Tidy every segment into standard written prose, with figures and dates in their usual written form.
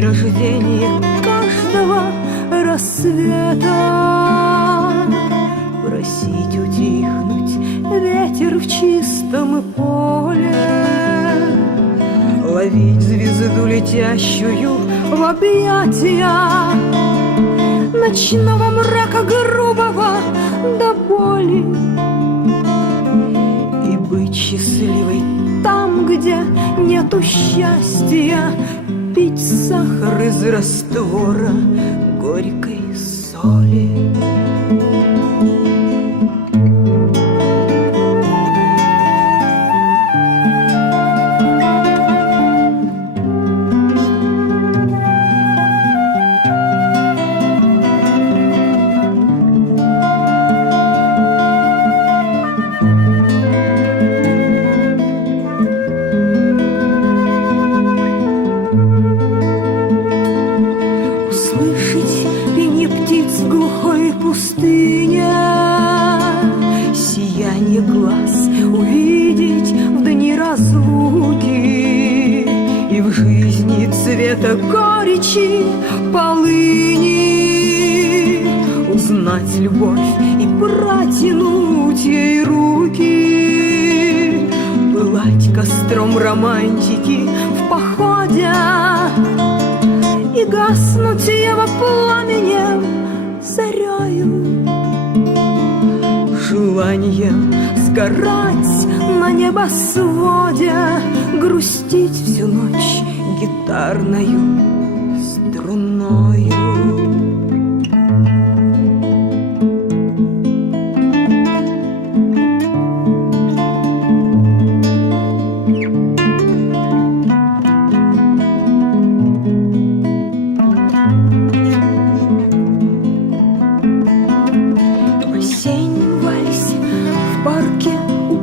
рождения каждого рассвета. Просить утихнуть ветер в чистом поле, ловить звезду, летящую в объятия ночного мрака грубого до боли, и быть счастливой там, где нету счастья, пить сахар из раствора горькой соли. В глухой пустыне сияние глаз увидеть в дни разлуки, и в жизни цвета горечи полыни узнать любовь и протянуть ей руки, пылать костром романтики в походе и гаснуть его пламенем зарею, желанием сгорать на небосводе, грустить всю ночь гитарною струною.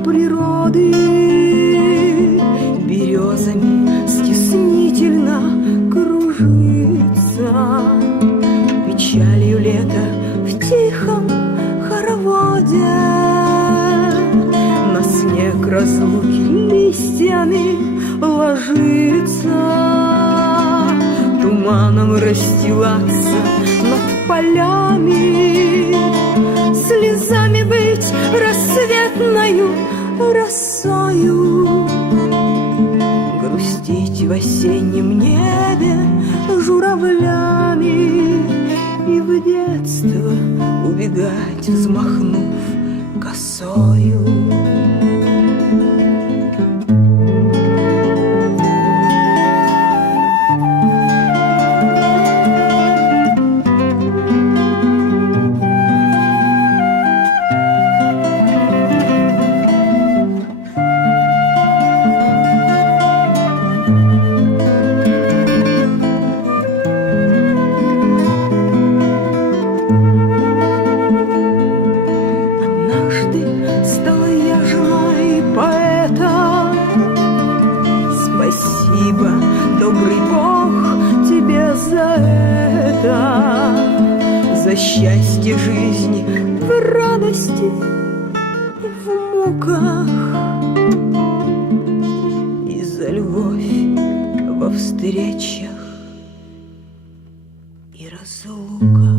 Природы березами стеснительно кружится, печалью лета в тихом хороводе, на снег разлуки листьями ложится, туманом расстилаться над полями, слезами быть рассветною росою, грустить в осеннем небе журавлями и в детство убегать, взмахнув косою. Спасибо, добрый Бог, тебе за это, за счастье жизни в радости и в муках, и за любовь во встречах и разлуках.